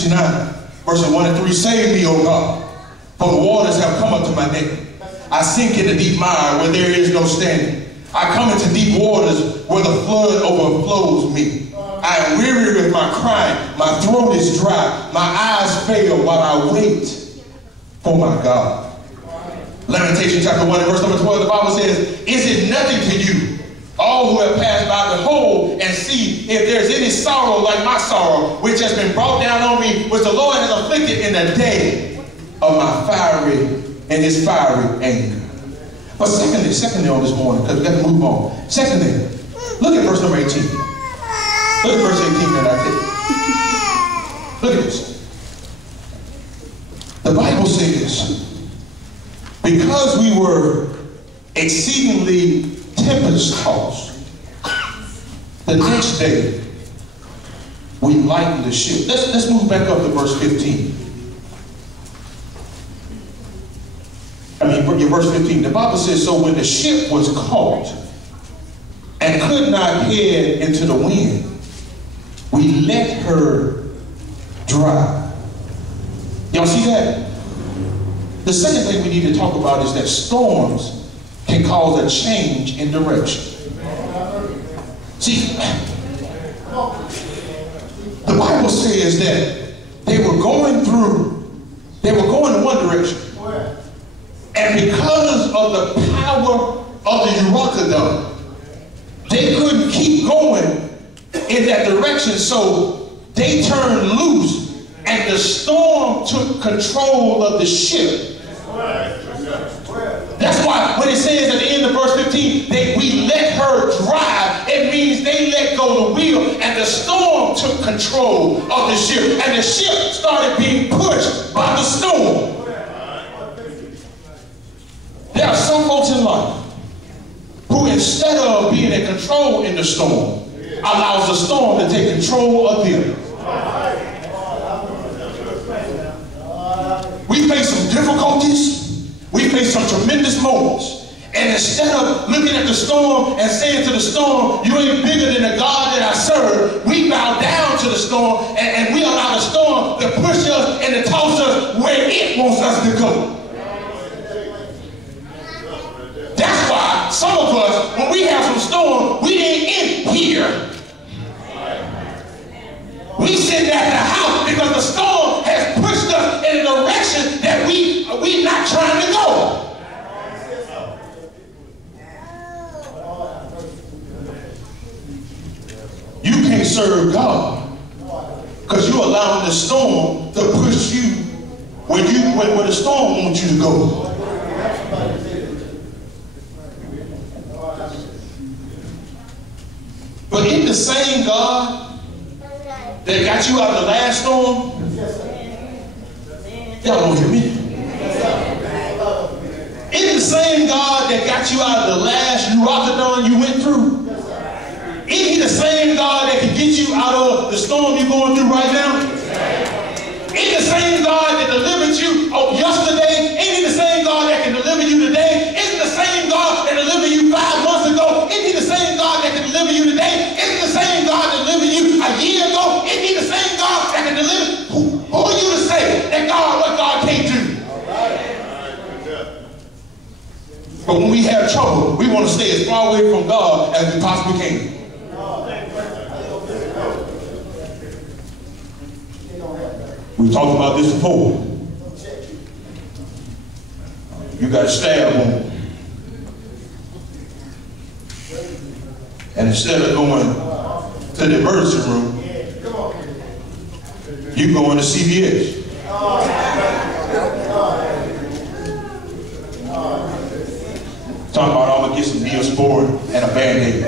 69, verses 1 and 3, save me, O God, for the waters have come up to my neck. I sink in the deep mire where there is no standing. I come into deep waters where the flood overflows me. I am weary with my crying. My throat is dry. My eyes fail while I wait for my God. Lamentation chapter 1 and verse number 12, the Bible says, is it nothing to you, all who have passed by, behold and see if there's any sorrow like my sorrow, which has been brought down on me, which the Lord has afflicted in the day of my his fiery anger. But secondly on this morning, because we got to move on. Secondly, look at verse number 18. Look at verse 18 that I take. Look at this. The Bible says, because we were exceedingly tempest-tossed, the next day we lightened the ship. Let's move back up to verse 15. Verse 15. The Bible says, so when the ship was caught and could not head into the wind, we let her drive. Y'all see that? The second thing we need to talk about is that storms can cause a change in direction. See, the Bible says that they were going in one direction. And because of the power of the Euroclydon, they couldn't keep going in that direction, so they turned loose and the storm took control of the ship. That's why when it says at the end of verse 15 that we let her drive, it means they let go of the wheel and the storm took control of the ship, and the ship started being pushed by the storm. There are some folks in life who, instead of being in control in the storm, allows the storm to take control of them. We face some difficulties. We face some tremendous moments. And instead of looking at the storm and saying to the storm, you ain't bigger than the God that I serve, we bow down to the storm and we allow the storm to push us and to toss us where it wants us to go. That's why some of us, when we have some storm, we ain't in here. We sit at the house because the storm has pushed us in a direction that we're not trying to go. You can't serve God because you're allowing the storm to push you where the storm wants you to go. But in the same God that got you out of the last storm, y'all don't hear me. In the same God that got you out of the last Euroclydon you went through, isn't he the same God that can get you out of the storm you're going through right now? Isn't the same God that delivered you yesterday? Isn't he the same God that can deliver you today? Isn't the same God that delivered you 5 months ago? Isn't he the same God that can deliver you today? Isn't the same God that delivered you a year ago? Isn't he the same God that can deliver? Who are you to say that what God can't do? But when we have trouble, we want to stay as far away from God as we possibly can. We talked about this before. You got a stab wound. And instead of going to the emergency room, you go into CVS. Talking about I'm gonna get some Neosporin and a Band-Aid.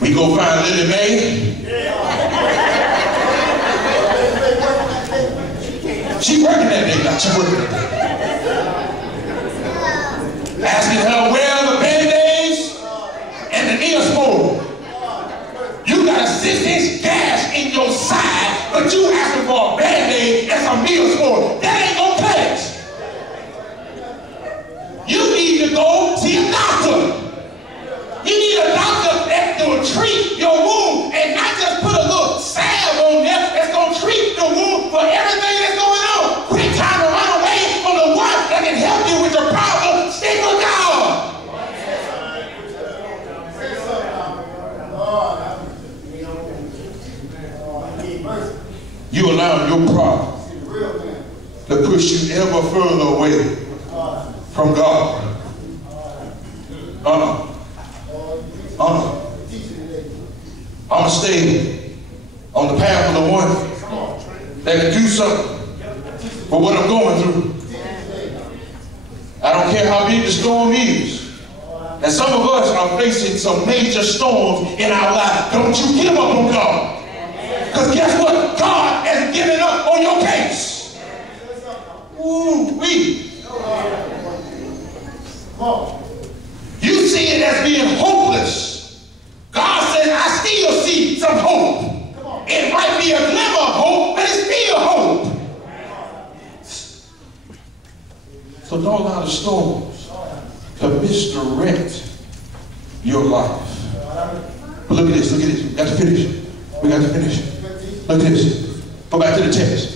We go find Lily Mae. She working that day now. She working that day. Asking her where are the Band-Aids and the Neosporin. You got a 6-inch gash in your side, but you asking for a Band-Aid and some Neosporin. That ain't gonna pass. You need to go see a doctor. You need a doctor that will treat your wound you allow your pride to push you ever further away from God. I'm going to stay on the path of the one that can do something for what I'm going through. I don't care how big the storm is. And some of us are facing some major storms in our life. Don't you give up on God. Because guess what? God has given up on your case. Ooh-wee. You see it as being hopeless. God says, I still see some hope. It might be a glimmer of hope, but it's still hope. So don't allow the storms to misdirect your life. But look at this, look at this. We got to finish. We got to finish. Look at this. Go back to the text.